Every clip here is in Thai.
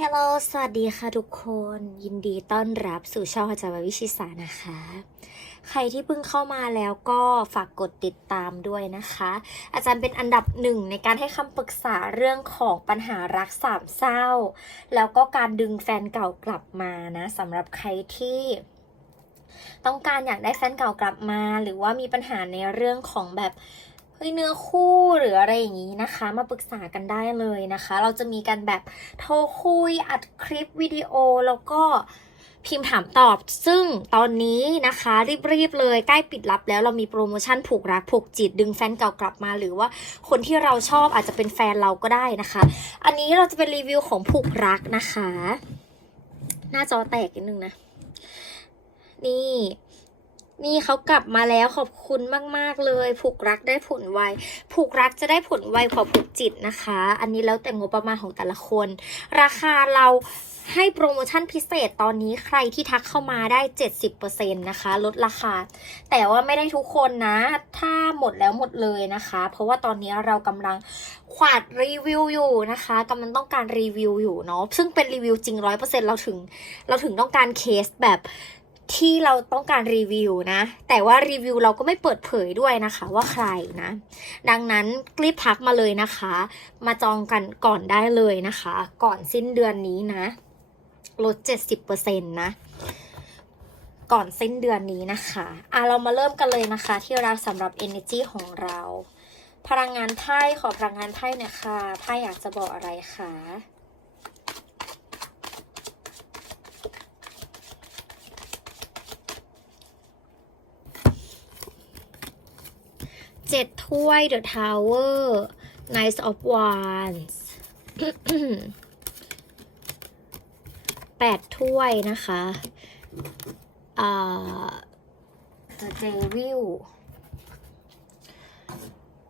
ฮัลโหลสวัสดีค่ะทุกคน ยินดีต้อนรับสู่ช่องอาจารย์วิชิสานะคะ ใครที่เพิ่งเข้ามาแล้วก็ฝากกดติดตามด้วยนะคะ อาจารย์เป็นอันดับหนึ่งในการให้คำปรึกษาเรื่องของปัญหารักสามเศร้า แล้วก็การดึงแฟนเก่ากลับมานะสำหรับใครที่ต้องการอยากได้แฟนเก่ากลับมา หรือว่ามีปัญหาในเรื่องของแบบ ฮ้ยเนื้อคู่หรืออะไรอย่างนี้นะคะ มาปรึกษากันได้เลยนะคะ เราจะมีกันแบบโทรคุยอัดคลิปวิดีโอแล้วก็พิมพ์ถามตอบ ซึ่งตอนนี้นะคะ รีบๆเลยใกล้ปิดรับแล้วเรามีโปรโมชั่นผูกรักผูกจิตดึงแฟนเก่ากลับมาหรือว่าคนที่เราชอบอาจจะเป็นแฟนเราก็ได้นะคะ อันนี้เราจะเป็นรีวิวของผูกรักนะคะ หน้าจอแตกนิดนึงนะ นี่ นี่เขากลับมาแล้วขอบคุณมาก ๆ เลย ผูกรักได้ผลไว ผูกรักจะได้ผลไวกว่าผูกจิตนะคะ อันนี้แล้วแต่งบประมาณของแต่ละคน ราคาเราให้โปรโมชั่นพิเศษตอนนี้ใครที่ทักเข้ามาได้ 70%นะคะ ลดราคา แต่ว่าไม่ได้ทุกคนนะ ถ้าหมดแล้วหมดเลยนะคะ เพราะว่าตอนนี้เรากำลังขวาดรีวิวอยู่นะคะกำลังต้องการรีวิวอยู่เนาะซึ่งเป็นรีวิวจริง 100%เราถึง เราถึงต้องการเคสแบบ ที่เราต้องการรีวิวนะ แต่ว่ารีวิวเราก็ไม่เปิดเผยด้วยนะคะว่าใครนะ ดังนั้นรีบทักมาเลยนะคะ มาจองกันก่อนได้เลยนะคะ ก่อนสิ้นเดือนนี้นะ ลด 70%นะ ก่อนสิ้นเดือนนี้นะคะอะเรามาเริ่มกันเลยนะคะ ที่รักสำหรับ energy ของเรา พลังงานไพ่ขอพลังงานไพ่นี่ยค่ะไพ่อยากจะบอกอะไรคะ เจ็ดถ้วย The Tower Knight of Wands แปดถ้วยนะคะอ่า The Devil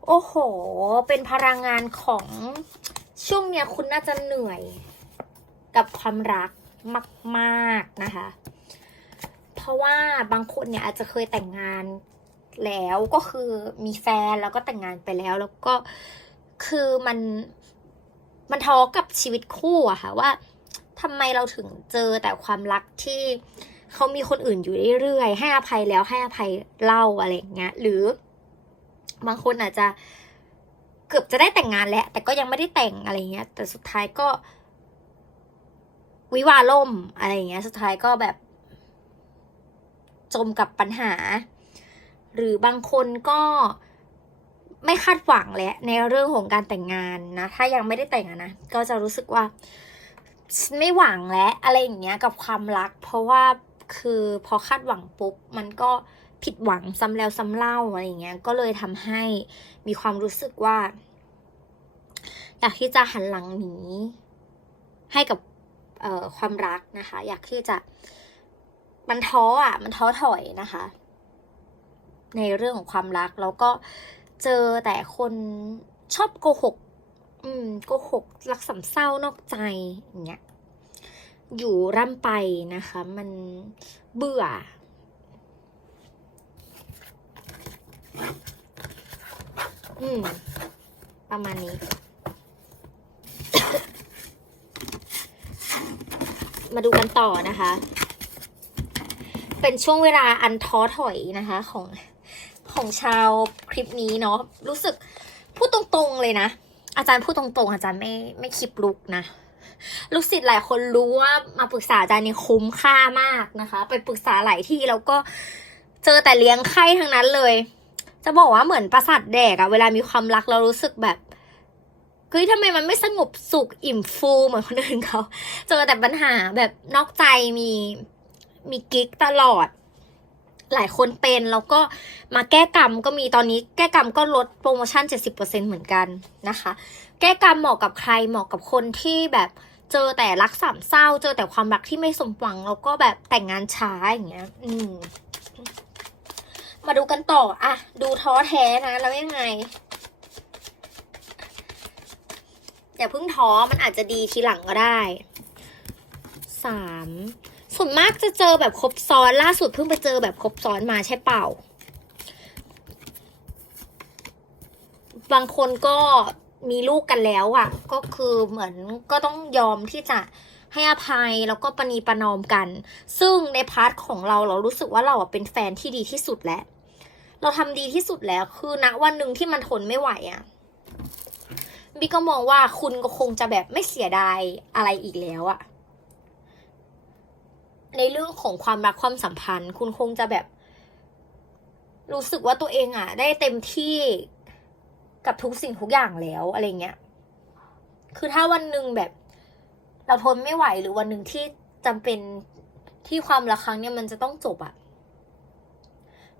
โอ้โห เป็นพลังงานของช่วงเนี้ยคุณน่าจะเหนื่อย กับความรักมาก ๆ นะคะ เพราะว่าบางคนเนี่ยอาจจะเคยแต่งงาน แล้วก็คือมีแฟนแล้วก็แต่งงานไปแล้ว แล้วก็คือมันมันท้อกับชีวิตคู่อะค่ะว่าทำไมเราถึงเจอแต่ความรักที่เขามีคนอื่นอยู่เรื่อยๆให้อภัยแล้วให้อภัยเล่าอะไรอย่างเงี้ย หรือบางคนอาจจะเกือบจะได้แต่งงานแล้ว แต่ก็ยังไม่ได้แต่งอะไรเงี้ย แต่สุดท้ายก็ วิวาล่มอะไรเงี้ย สุดท้ายก็แบบ จมกับปัญหา หรือบางคนก็ไม่คาดหวังแหละในเรื่องของการแต่งงานนะ ถ้ายังไม่ได้แต่งนะ ก็จะรู้สึกว่าไม่หวังแล้วอะไรอย่างเงี้ยกับความรัก เพราะว่าคือพอคาดหวังปุ๊บมันก็ผิดหวังซ้ำแล้วซ้ำเล่าอะไรอย่างเงี้ย ก็เลยทำให้มีความรู้สึกว่า อยากที่จะหันหลังหนีให้กับความรักนะคะ อยากที่จะมันท้ออะ มันท้อถอยนะคะ ในเรื่องของความรัก แล้วก็เจอแต่คนชอบโกหก อืมโกหกรักสำเศร้านอกใจอย่างเงี้ยอยู่ร่ำไปนะคะ มันเบื่อ อืม ประมาณนี้ มาดูกันต่อนะคะ เป็นช่วงเวลาอันท้อถอยนะคะของ ของชาวคลิปนี้เนาะรู้สึกพูดตรงๆเลยนะ อาจารย์พูดตรงๆ อาจารย์ไม่ไม่คลิปลุกนะลูกศิษย์หลายคนรู้ว่ามาปรึกษาอาจารย์นี่คุ้มค่ามากนะคะ ไปปรึกษาหลายที่แล้วก็เจอแต่เลี้ยงไข้ทั้งนั้นเลย จะบอกว่าเหมือนประสาทแดกอะเวลามีความรักเรารู้สึกแบบเฮ้ยทำไมมันไม่สงบสุขอิ่มฟูเหมือนคนอื่นเขา เจอแต่ปัญหาแบบนอกใจมีมีกิ๊กตลอด หลายคนเป็นแล้วก็มาแก้กรรมก็มีตอนนี้แก้กรรมก็ลดโปรโมชั่น 70%เหมือนกันนะคะ แก้กรรมเหมาะกับใครเหมาะกับคนที่แบบเจอแต่รักสามเศร้า เจอแต่ความรักที่ไม่สมหวังแล้วก็แบบแต่งงานช้าอย่างเงี้ย อืม มาดูกันต่ออะดูท้อแท้นะแล้วยังไงอย่าเพิ่งท้อมันอาจจะดีทีหลังก็ได้สาม ส่วนมากจะเจอแบบครบซ้อนล่าสุดเพิ่งไปเจอแบบครบซ้อนมาใช่เปล่า บางคนก็มีลูกกันแล้วอะ่ะ ก็คือเหมือนก็ต้องยอมที่จะให้อภัยแล้วก็ประนีประนอมกัน ซึ่งในพาร์ทของเราเรารู้สึกว่าเราเป็นแฟนที่ดีที่สุดแล้ว เราทำดีที่สุดแล้ว คือณวันหนึ่งที่มันทนไม่ไหวอะ่ะบิ๊กก็มองว่าคุณก็คงจะแบบไม่เสียดายอะไรอีกแล้วอะ ในเรื่องของความรักความสัมพันธ์ คุณคงจะแบบ รู้สึกว่าตัวเองอะได้เต็มที่กับทุกสิ่งทุกอย่างแล้วอะไรเงี้ย คือถ้าวันหนึ่งแบบ เราทนไม่ไหวหรือวันหนึ่งที่จำเป็นที่ความรักครั้งเนี้ยมันจะต้องจบอะ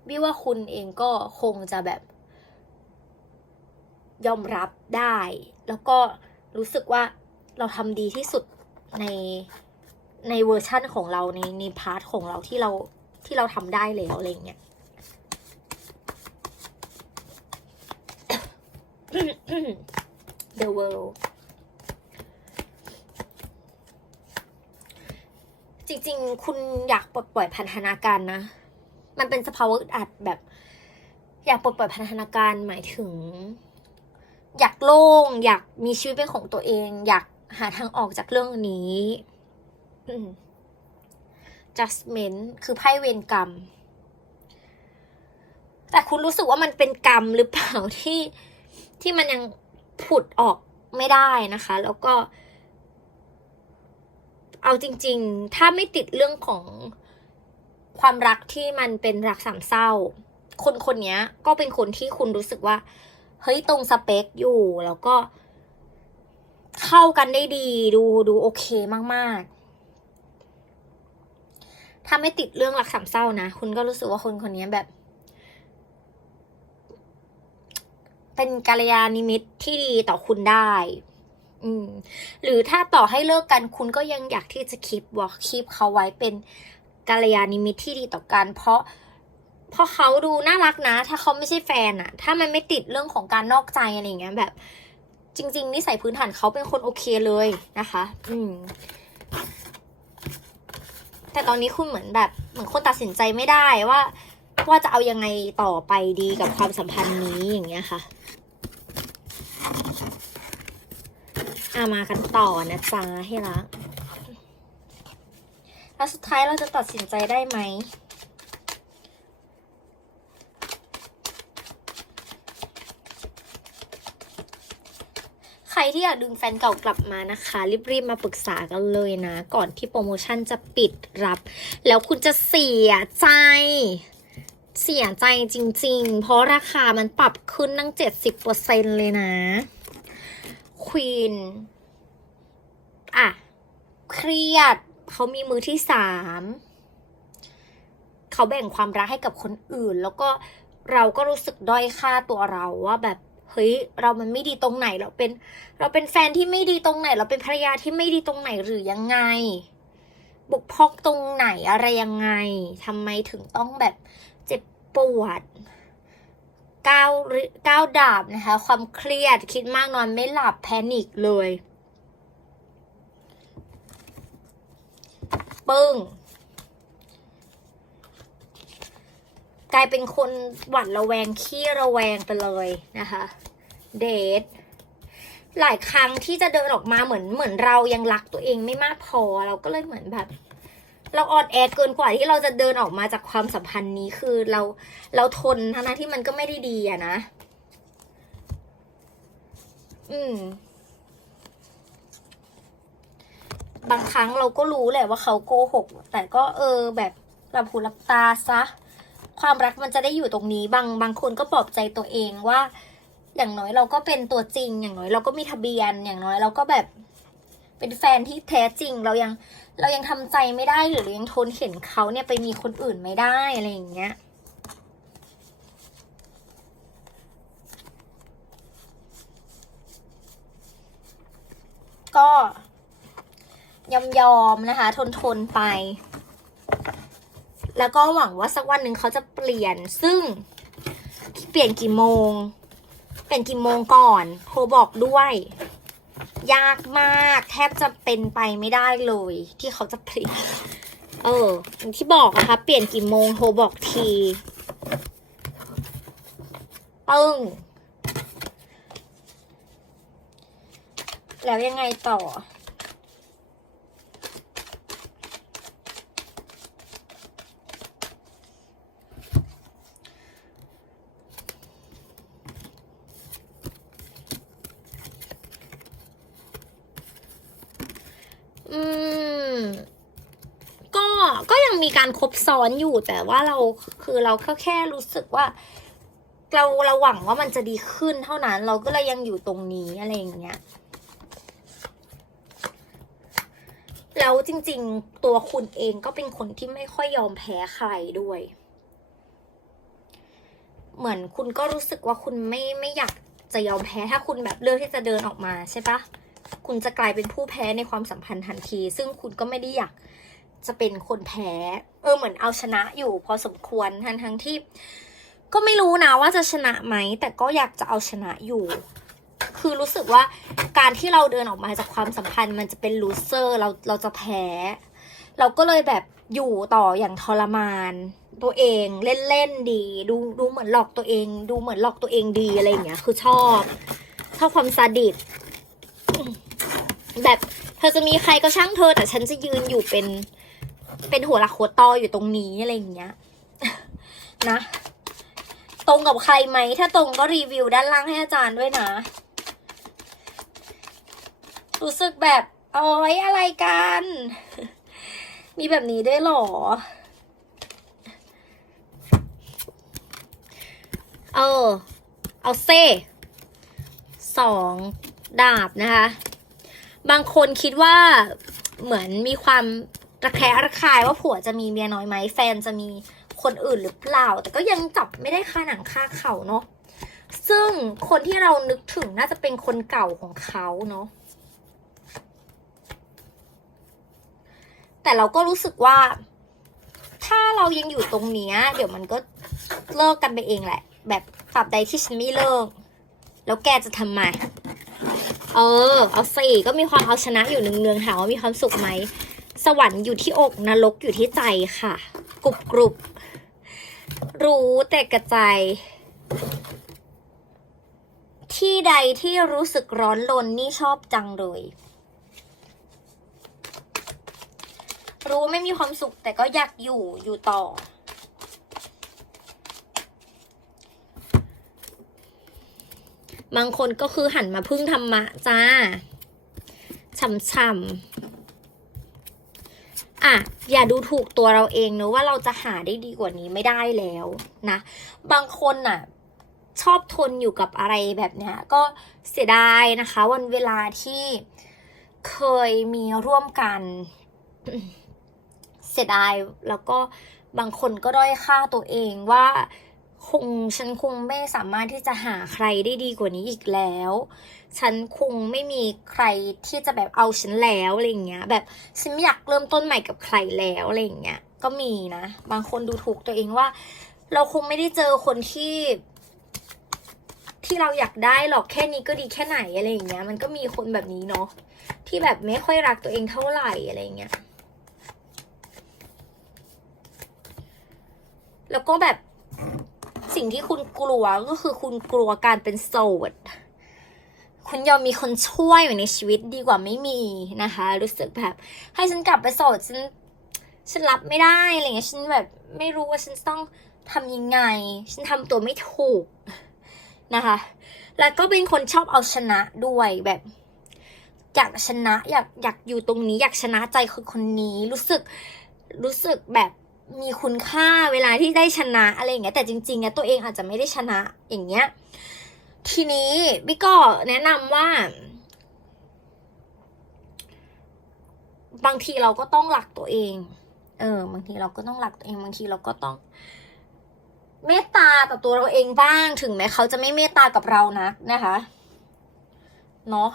บิวว่าคุณเองก็คงจะแบบ ยอมรับได้ แล้วก็รู้สึกว่าเราทำดีที่สุดใน ในเวอร์ชั่นของเราในในพาร์ทของเราที่เราที่เราทำได้แล้วอะไรเงี้ย The world จริง ๆ คุณอยากปลดปล่อยพันธนาการนะ มันเป็นสภาวะอึดอัดแบบ อยากปลดปล่อยพันธนาการหมายถึง อยากโล่ง อยากมีชีวิตเป็นของตัวเอง อยากหาทางออกจากเรื่องนี้ judgment คือไพ่เวรกรรม แต่คุณรู้สึกว่ามันเป็นกรรมหรือเปล่าที่ที่มันยังผุดออกไม่ได้นะคะ แล้วก็ เอาจริง ๆ ถ้าไม่ติดเรื่องของความรักที่มันเป็นรักสามเศร้า คนคนนี้ก็เป็นคนที่คุณรู้สึกว่า เฮ้ยตรงสเปคอยู่แล้วก็ เข้ากันได้ดีดูดูโอเคมาก ถ้าไม่ติดเรื่องรักสามเศร้านะ คุณก็รู้สึกว่าคนคนนี้แบบ เป็นกัลยาณมิตรที่ดีต่อคุณได้ อืม หรือถ้าต่อให้เลิกกัน คุณก็ยังอยากที่จะคีบวอลคีบเขาไว้เป็นกัลยาณมิตรที่ดีต่อกัน เพราะเพราะเขาดูน่ารักนะ ถ้าเขาไม่ใช่แฟนอะถ้ามันไม่ติดเรื่องของการนอกใจอะไรอย่างเงี้ยแบบ จริง ๆนิสัยพื้นฐานเขาเป็นคนโอเคเลยนะคะ อืม แต่ตอนนี้คุณเหมือนแบบเหมือนคนตัดสินใจไม่ได้ว่า ว่าจะเอายังไงต่อไปดีกับความสัมพันธ์นี้อย่างเงี้ยค่ะอามากันต่อนะจ๊ะให้รักแล้วสุดท้ายเราจะตัดสินใจได้ไหม ใครที่อยากดึงแฟนเก่ากลับมานะคะ รีบๆมาปรึกษากันเลยนะ ก่อนที่โปรโมชั่นจะปิดรับ แล้วคุณจะเสียใจ เสียใจจริง ๆ เพราะราคามันปรับขึ้นตั้ง 70%เลยนะควีนอะ เครียดเขามีมือที่สามเขาแบ่งความรักให้กับคนอื่น แล้วก็เราก็รู้สึกด้อยค่าตัวเราว่าแบบ เฮ้ยเรามันไม่ดีตรงไหนเราเป็น เราเป็นแฟนที่ไม่ดีตรงไหน เราเป็นภรรยาที่ไม่ดีตรงไหนหรือยังไง บกพร่องตรงไหนอะไรยังไงทำไมถึงต้องแบบเจ็บปวดก้าวก้าวดาบนะคะ ความเครียดคิดมากนอนไม่หลับแพนิคเลยปึ้งกลายเป็นคนหวั่นระแวงขี้ระแวงไปเลยนะคะ เดทหลายครั้งที่จะเดินออกมาเหมือนเหมือนเรายังรักตัวเองไม่มากพอเราก็เลยเหมือนแบบ เราออนแอเกินกว่าที่เราจะเดินออกมาจากความสัมพันธ์นี้คือเราเราทนทั้งนั้นที่มันก็ไม่ได้ดีอะนะ อืม บางครั้งเราก็รู้แหละว่าเขาโกหก แต่ก็เออแบบรับหูรับตาซะ ความรักมันจะได้อยู่ตรงนี้ บางบางคนก็ปลอบใจตัวเองว่า อย่างน้อยเราก็เป็นตัวจริง อย่างน้อยเราก็มีทะเบียน อย่างน้อยเราก็แบบเป็นแฟนที่แท้จริง เรายังเรายังทำใจไม่ได้หรือยังทนเห็นเขาเนี่ยไปมีคนอื่นไม่ได้อะไรอย่างเงี้ยก็ยอมยอมๆนะคะ ทนทนไป แล้วก็หวังว่าสักวันหนึ่งเขาจะเปลี่ยนซึ่งเปลี่ยนกี่โมง เปลี่ยนกี่โมงก่อนโทรบอกด้วย ยากมากแทบจะเป็นไปไม่ได้เลย ที่เขาจะเปลี่ยนเอออย่างที่บอกนะคะเปลี่ยนกี่โมงโทรบอกทีปึ้งแล้วยังไงต่อม ก็ ก็ ยังมีการครบซ้อนอยู่แต่ว่าเราคือเราก็แค่รู้สึกว่า เราเราหวังว่ามันจะดีขึ้นเท่านั้น เราก็เลยยังอยู่ตรงนี้อะไรอย่างเงี้ยแล้วจริง ๆ ตัวคุณเองก็เป็นคนที่ไม่ค่อยยอมแพ้ใครด้วย เหมือนคุณก็รู้สึกว่าคุณไม่ไม่อยากจะยอมแพ้ถ้าคุณแบบเลือกที่จะเดินออกมาใช่ปะคุณจะกลายเป็นผู้แพ้ในความสัมพันธ์ทันที ซึ่งคุณก็ไม่ได้อยาก จะเป็นคนแพ้ เออเหมือนเอาชนะอยู่พอสมควรทั้งทั้งที่ ก็ไม่รู้นะว่าจะชนะไหม แต่ก็อยากจะเอาชนะอยู่ คือรู้สึกว่าการที่เราเดินออกมาจากความสัมพันธ์มันจะเป็นลูเซอร์เราเราจะแพ้ เราก็เลยแบบอยู่ต่ออย่างทรมาน ตัวเองเล่นเล่นๆดี ดูดูเหมือนหลอกตัวเอง ดูเหมือนหลอกตัวเองดีอะไรอย่างเงี้ย คือชอบชอบความซาดิสแบบเธอจะมีใครก็ช่างเธอ แต่ฉันจะยืนอยู่เป็น เป็นหัวหลักหัวตออยู่ตรงนี้อะไรอย่างเงี้ยนะ ตรงกับใครไหม ถ้าตรงก็รีวิวด้านล่างให้อาจารย์ด้วยนะ รู้สึกแบบโอ้ยอะไรกัน มีแบบนี้ด้วยหรอ เออ เอาเซ่สองดาบนะคะ บางคนคิดว่าเหมือนมีความ ระแคะระคายว่าผัวจะมีเมียน้อยไหมแฟนจะมีคนอื่นหรือเปล่า แต่ก็ยังจับไม่ได้คาหนังคาเข่าเนาะซึ่งคนที่เรานึกถึงน่าจะเป็นคนเก่าของเขาเนาะแต่เราก็รู้สึกว่า ถ้าเรายังอยู่ตรงเนี้ย เดี๋ยวมันก็เลิกกันไปเองแหละ แบบตราบใดที่ฉันไม่เลิก แล้วแกจะทำไมเออ เอาสิก็มีความเอาชนะอยู่เนืองๆถามว่ามีความสุขไหม สวรรค์อยู่ที่อกนรกอยู่ที่ใจค่ะ กรุบกรุบรู้แต่กระใจที่ใดที่รู้สึกร้อนรนนี่ชอบจังเลย รู้ว่าไม่มีความสุขแต่ก็อยากอยู่อยู่ต่อ บางคนก็คือหันมาพึ่งธรรมะจ้า ช่ำๆ อะอย่าดูถูกตัวเราเองนะว่าเราจะหาได้ดีกว่านี้ไม่ได้แล้วนะบางคนน่ะชอบทนอยู่กับอะไรแบบเนี้ยก็เสียดายนะคะ วันเวลาที่เคยมีร่วมกัน เสียดายแล้วก็บางคนก็ด้อยค่าตัวเองว่า คงฉันคงไม่สามารถที่จะหาใครได้ดีกว่านี้อีกแล้ว ฉันคงไม่มีใครที่จะแบบเอาฉันแล้วอะไรอย่างเงี้ย แบบฉันไม่อยากเริ่มต้นใหม่กับใครแล้วอะไรอย่างเงี้ย ก็มีนะ บางคนดูถูกตัวเองว่า เราคงไม่ได้เจอคนที่ ที่เราอยากได้หรอกแค่นี้ก็ดีแค่ไหนอะไรอย่างเงี้ย มันก็มีคนแบบนี้เนาะที่แบบไม่ค่อยรักตัวเองเท่าไหร่อะไรอย่างเงี้ย แล้วก็แบบ สิ่งที่คุณกลัวก็คือคุณกลัวการเป็นโสด คุณยอมมีคนช่วยอยู่ในชีวิตดีกว่าไม่มีนะคะ รู้สึกแบบ ให้ฉันกลับไปโสดฉันฉันรับไม่ได้อะไรเงี้ยฉันแบบไม่รู้ว่าฉันต้องทำยังไง ฉันทำตัวไม่ถูกนะคะ แล้วก็เป็นคนชอบเอาชนะด้วยแบบอยากชนะอยากอยากอยู่ตรงนี้อยากชนะใจคนคนนี้รู้สึกรู้สึกแบบ มีคุณค่าเวลาที่ได้ชนะอะไรอย่างเงี้ยแต่จริงๆอะตัวเองอาจจะไม่ได้ชนะอย่างเงี้ยทีนี้บิ๊กก็แนะนำว่า บางทีเราก็ต้องหลักตัวเอง เออ บางทีเราก็ต้องหลักตัวเอง บางทีเราก็ต้อง เมตตากับตัวเราเองบ้างถึงแม้เขาจะไม่เมตตากับเรานะนะคะเนาะ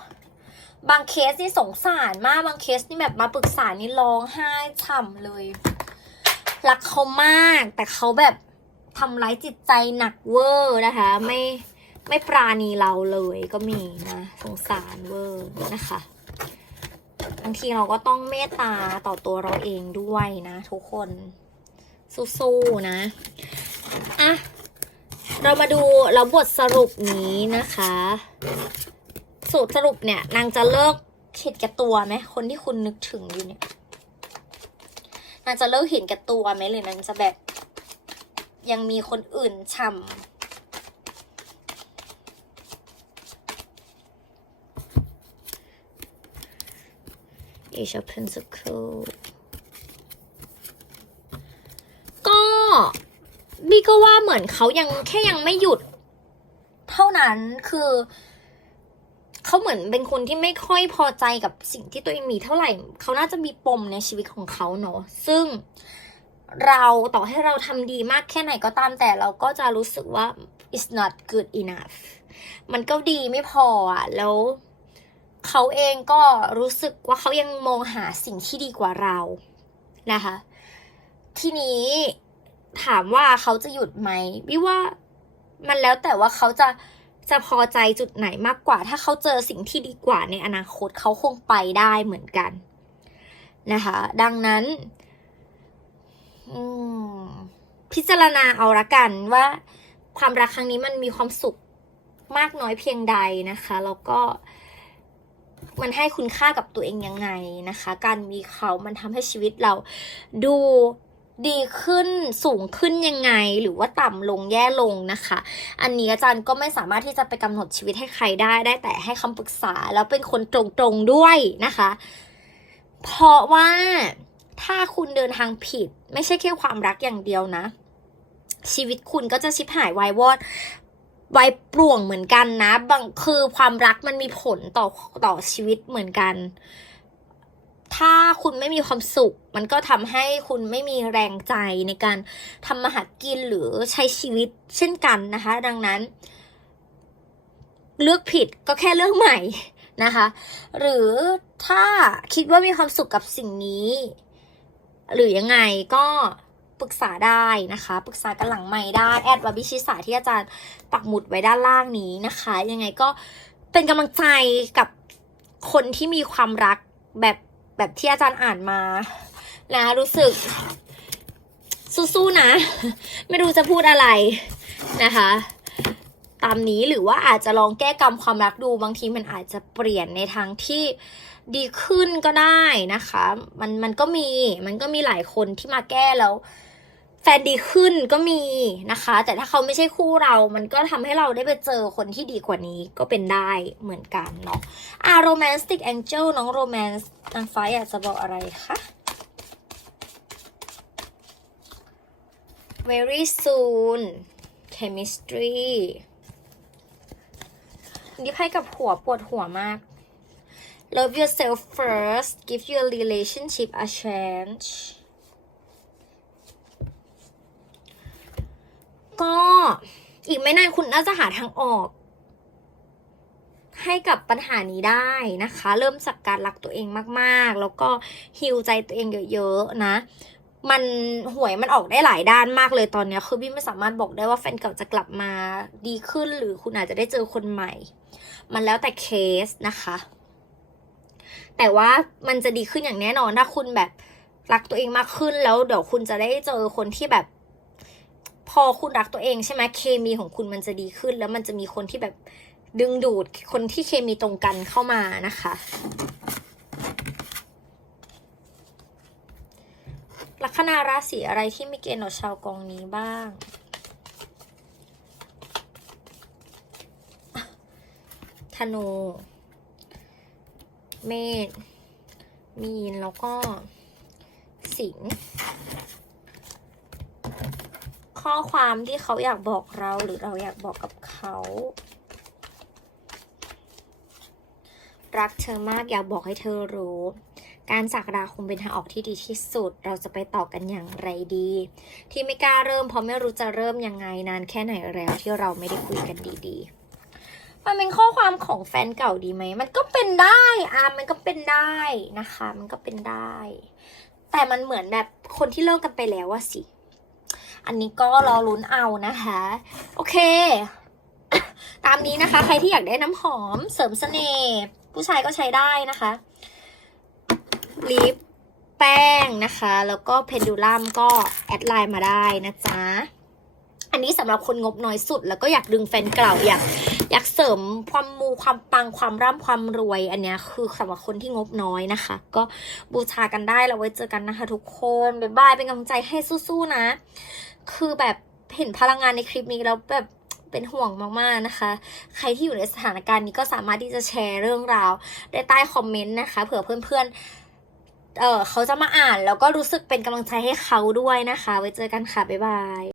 บางเคสนี่สงสารมากบางเคสนี่แบบมาปรึกษานี่ร้องไห้ฉ่ำเลย รักเขามาก แต่เขาแบบทำร้ายจิตใจหนักเวอร์นะคะ ไม่ไม่ปราณีเราเลยก็มีนะสงสารเวอร์นะคะบางทีเราก็ต้องเมตตาต่อตัวเราเองด้วยนะ ทุกคนสู้ๆนะอะเรามาดูแล้วบทสรุปนี้นะคะสูตรสรุปเนี่ยนางจะเลิกเห็นแก่ตัวไหมคนที่คุณนึกถึงอยู่เนี่ย นางจะเลิกเห็นแก่ตัวไหมหรือนางจะแบบ ยังมีคนอื่นช่ำ Age of Pentacles ก็บี้ก็ว่าเหมือนเขายังแค่ยังไม่หยุด เท่านั้นคือ เขาเหมือนเป็นคนที่ไม่ค่อยพอใจกับสิ่งที่ตัวเองมีเท่าไหร่ เขาน่าจะมีปมในชีวิตของเขาเนอะซึ่งเราต่อให้เราทำดีมากแค่ไหนก็ตามแต่เราก็จะรู้สึกว่า it's not good enough มันก็ดีไม่พออะแล้วเขาเองก็รู้สึกว่าเขายังมองหาสิ่งที่ดีกว่าเรานะคะ ทีนี้ถามว่าเขาจะหยุดไหมวิว่ามันแล้วแต่ว่าเขาจะ จะพอใจจุดไหนมากกว่า ถ้าเขาเจอสิ่งที่ดีกว่าในอนาคตเขาคงไปได้เหมือนกันนะคะ ดังนั้นพิจารณาเอาละกันว่าความรักครั้งนี้มันมีความสุขมากน้อยเพียงใดนะคะ แล้วก็มันให้คุณค่ากับตัวเองยังไงนะคะ การมีเขามันทำให้ชีวิตเราดู ดีขึ้นสูงขึ้นยังไง หรือว่าต่ำลงแย่ลงนะคะ อันนี้อาจารย์ก็ไม่สามารถที่จะไปกำหนดชีวิตให้ใครได้ได้แต่ให้คำปรึกษา แล้วเป็นคนตรงๆด้วยนะคะ เพราะว่าถ้าคุณเดินทางผิด ไม่ใช่แค่ความรักอย่างเดียวนะ ชีวิตคุณก็จะชิบหายวายวอดวายป่วงเหมือนกันนะบางคือความรักมันมีผลต่อต่อชีวิตเหมือนกัน ถ้าคุณไม่มีความสุข มันก็ทำให้คุณไม่มีแรงใจในการทำมาหากินหรือใช้ชีวิตเช่นกันนะคะ ดังนั้น เลือกผิดก็แค่เลือกใหม่นะคะ หรือถ้าคิดว่ามีความสุขกับสิ่งนี้ หรือยังไงก็ปรึกษาได้นะคะ ปรึกษากันหลังใหม่ได้แอดวาบิชิสาที่อาจารย์ปักหมุดไว้ด้านล่างนี้นะคะ ยังไงก็เป็นกำลังใจกับคนที่มีความรักแบบ แบบที่อาจารย์อ่านมานะรู้สึก สู้ๆนะ ไม่รู้จะพูดอะไรนะคะ ตามนี้หรือว่าอาจจะลองแก้กรรมความรักดูบางทีมันอาจจะเปลี่ยนในทางที่ดีขึ้นก็ได้นะคะ มันมันก็มีมันก็มีหลายคนที่มาแก้แล้ว แฟนดีขึ้นก็มีนะคะ แต่ถ้าเขาไม่ใช่คู่เรา มันก็ทำให้เราได้ไปเจอคนที่ดีกว่านี้ก็เป็นได้เหมือนกันเนาะอ่า romantic angel น้อง romance นางฟ้าอยากจะบอกอะไรคะ very soon chemistry นี่ไพ่กับหัวปวดหัวมาก love yourself first give your relationship a chance ก็อีกไม่นานคุณน่าจะหาทางออก ให้กับปัญหานี้ได้นะคะ เริ่มจากการรักตัวเองมากๆ แล้วก็ฮิวใจตัวเองเยอะๆนะ มันหวยมันออกได้หลายด้านมากเลยตอนเนี้ยคือพี่ไม่สามารถบอกได้ว่าแฟนเก่าจะกลับมาดีขึ้นหรือคุณอาจจะได้เจอคนใหม่ มันแล้วแต่เคสนะคะ แต่ว่ามันจะดีขึ้นอย่างแน่นอนถ้าคุณแบบรักตัวเองมากขึ้นแล้วเดี๋ยวคุณจะได้เจอคนที่แบบ พอคุณรักตัวเองใช่ไหมเคมีของคุณมันจะดีขึ้น แล้วมันจะมีคนที่แบบดึงดูดคนที่เคมีตรงกันเข้ามานะคะ ลัคนาราศีอะไรที่มีเกณฑ์ต่อชาวกองนี้บ้าง ธนู เมษมีน แล้วก็สิงห์ ข้อความที่เขาอยากบอกเราหรือเราอยากบอกกับเขา รักเธอมากอยากบอกให้เธอรู้ การจากราคงเป็นทางออกที่ดีที่สุด เราจะไปต่อกันอย่างไรดี ที่ไม่กล้าเริ่มเพราะไม่รู้จะเริ่มยังไงนานแค่ไหนแล้วที่เราไม่ได้คุยกันดี ๆ มันเป็นข้อความของแฟนเก่าดีไหม มันก็เป็นได้อะมันก็เป็นได้นะคะ มันก็เป็นได้ แต่มันเหมือนแบบคนที่เลิกกันไปแล้วอะสิ อันนี้ก็รอลุ้นเอานะคะ โอเค ตามนี้นะคะ ใครที่อยากได้น้ำหอมเสริมเสน่ห์ผู้ชายก็ใช้ได้นะคะลิปแป้งนะคะ แล้วก็เพนดูลัมก็แอดไลน์มาได้นะจ๊ะ อันนี้สำหรับคนงบน้อยสุด แล้วก็อยากดึงแฟนเก่าอยากอยากเสริมความมูความปังความร่ำความรวย อันเนี้ยคือสำหรับคนที่งบน้อยนะคะ ก็บูชากันได้แล้วไว้เจอกันนะคะทุกคน บ๊ายบาย เป็นกำลังใจให้สู้ๆนะ คือแบบเห็นพลังงานในคลิปนี้แล้วแบบเป็นห่วงมาก ๆ นะคะ ใครที่อยู่ในสถานการณ์นี้ก็สามารถที่จะแชร์เรื่องราวได้ใต้คอมเมนต์นะคะ เผื่อเพื่อนๆเออเขาจะมาอ่านแล้วก็รู้สึกเป็นกำลังใจให้เขาด้วยนะคะ ไว้เจอกันค่ะ บ๊ายบาย